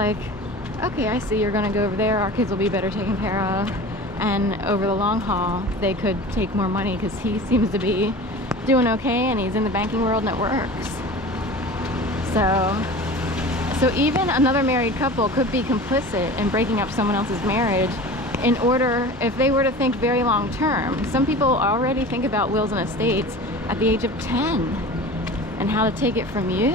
like, okay, I see you're gonna go over there, our kids will be better taken care of, and over the long haul they could take more money because he seems to be doing okay and he's in the banking world and it works. So even another married couple could be complicit in breaking up someone else's marriage in order, if they were to think very long term. Some people already think about wills and estates at the age of 10 and how to take it from you.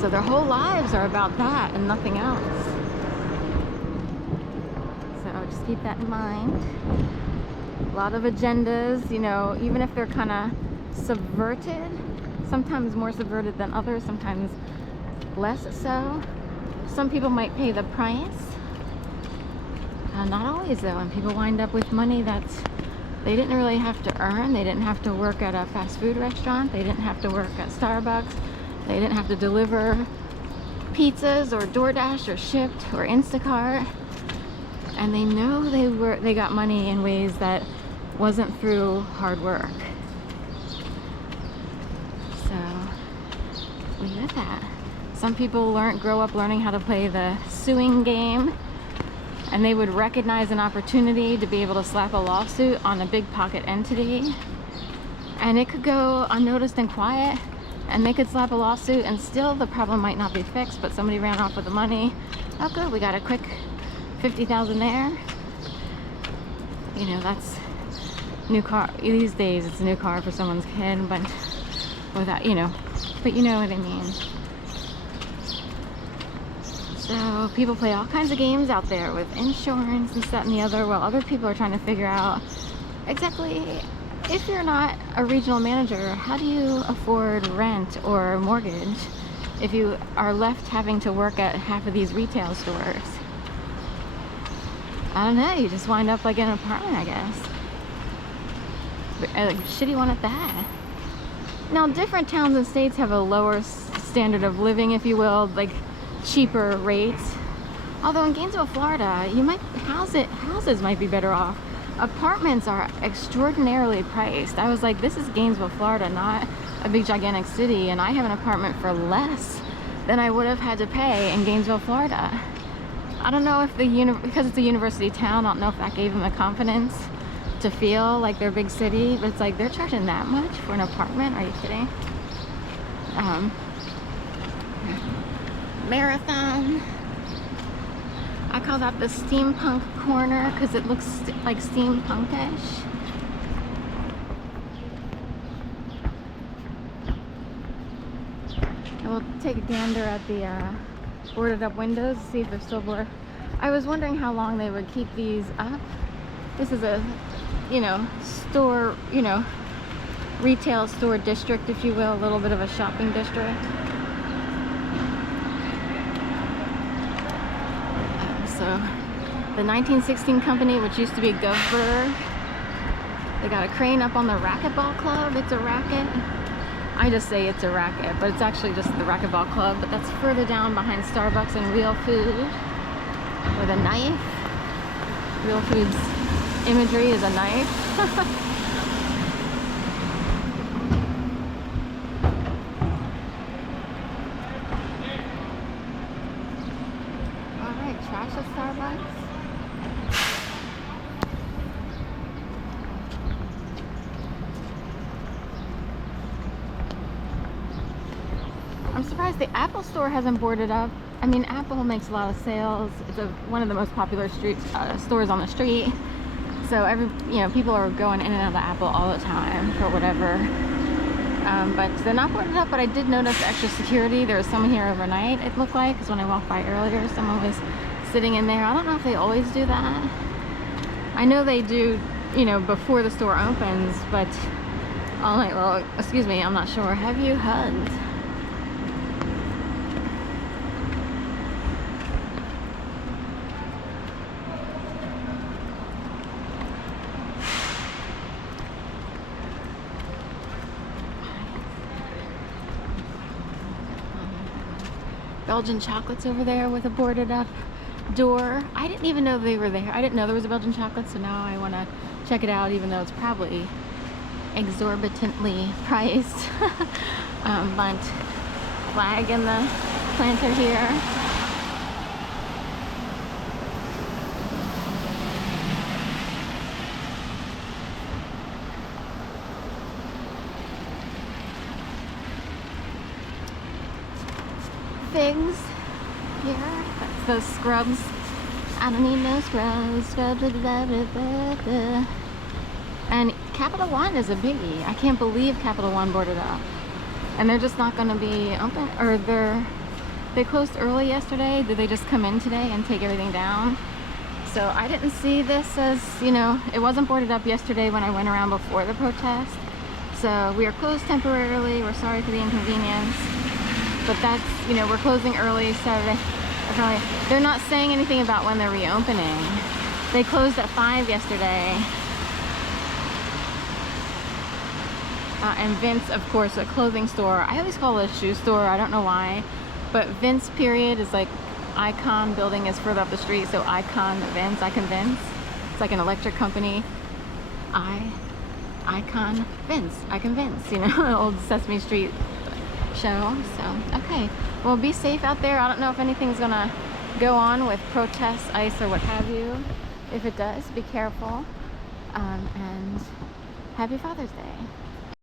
So their whole lives are about that and nothing else. So just keep that in mind. A lot of agendas, you know, even if they're kind of subverted, sometimes more subverted than others, sometimes less so. Some people might pay the price. Not always though, and people wind up with money that's they didn't really have to earn. They didn't have to work at a fast food restaurant. They didn't have to work at Starbucks. They didn't have to deliver pizzas or DoorDash or Shipt or Instacart. And they know they got money in ways that wasn't through hard work. So leave it at that. Some people grow up learning how to play the suing game, and they would recognize an opportunity to be able to slap a lawsuit on a big pocket entity, and it could go unnoticed and quiet, and they could slap a lawsuit and still the problem might not be fixed, but somebody ran off with the money. Oh good, we got a quick 50,000 there. You know, that's new car. These days it's a new car for someone's kid, but without, you know, but you know what I mean. So people play all kinds of games out there with insurance and that and the other, while other people are trying to figure out exactly, if you're not a regional manager, how do you afford rent or mortgage if you are left having to work at half of these retail stores? I don't know, you just wind up like in an apartment, I guess. A shitty one at that. Now different towns and states have a lower standard of living, if you will, like cheaper rates. Although in Gainesville, Florida, you might houses might be better off. Apartments are extraordinarily priced. I was like, this is Gainesville, Florida, not a big gigantic city, and I have an apartment for less than I would have had to pay in Gainesville, Florida. I don't know if because it's a university town, I don't know if that gave them the confidence to feel like they're a big city, but it's like they're charging that much for an apartment. Are you kidding? Marathon. I call that the steampunk corner because it looks like steampunkish. And we'll take a gander at the boarded up windows, see if they're still boarded. I was wondering how long they would keep these up. This is a, you know, store, you know, retail store district, if you will, a little bit of a shopping district. So the 1916 company, which used to be Govberg, they got a crane up on the racquetball club. It's a racket. I just say it's a racket, but it's actually just the racquetball club. But that's further down behind Starbucks and Real Food with a knife. Real Food's imagery is a knife. Alright, trash at Starbucks. I'm surprised the Apple store hasn't boarded up. I mean, Apple makes a lot of sales. It's one of the most popular stores on the street. So people are going in and out of Apple all the time for whatever. But they're not boarded up. But I did notice extra security. There was someone here overnight, it looked like, because when I walked by earlier, someone was sitting in there. I don't know if they always do that. I know they do, you know, before the store opens, but all night long. Excuse me, I'm not sure. Have you hugged? Belgian chocolates over there with a boarded up door. I didn't even know they were there. I didn't know there was a Belgian chocolate, so now I want to check it out, even though it's probably exorbitantly priced. But flag in the planter here. Figs here. That's those scrubs. I don't need no scrubs. Scrubs. Blah, blah, blah, blah, blah. And Capital One is a biggie. I can't believe Capital One boarded up. And they're just not going to be open, or they closed early yesterday. Did they just come in today and take everything down? So I didn't see this as, you know, it wasn't boarded up yesterday when I went around before the protest. So we are closed temporarily. We're sorry for the inconvenience. But that's, you know, we're closing early Saturday. They're not saying anything about when they're reopening. They closed at 5 yesterday. And Vince, of course, a clothing store. I always call it a shoe store. I don't know why. But Vince, period, is like Icon building is further up the street. So Icon Vince. It's like an electric company. Icon Vince, you know, old Sesame Street show. So, okay. Well, be safe out there. I don't know if anything's gonna go on with protests, ice, or what have you. If it does, be careful. And happy Father's Day.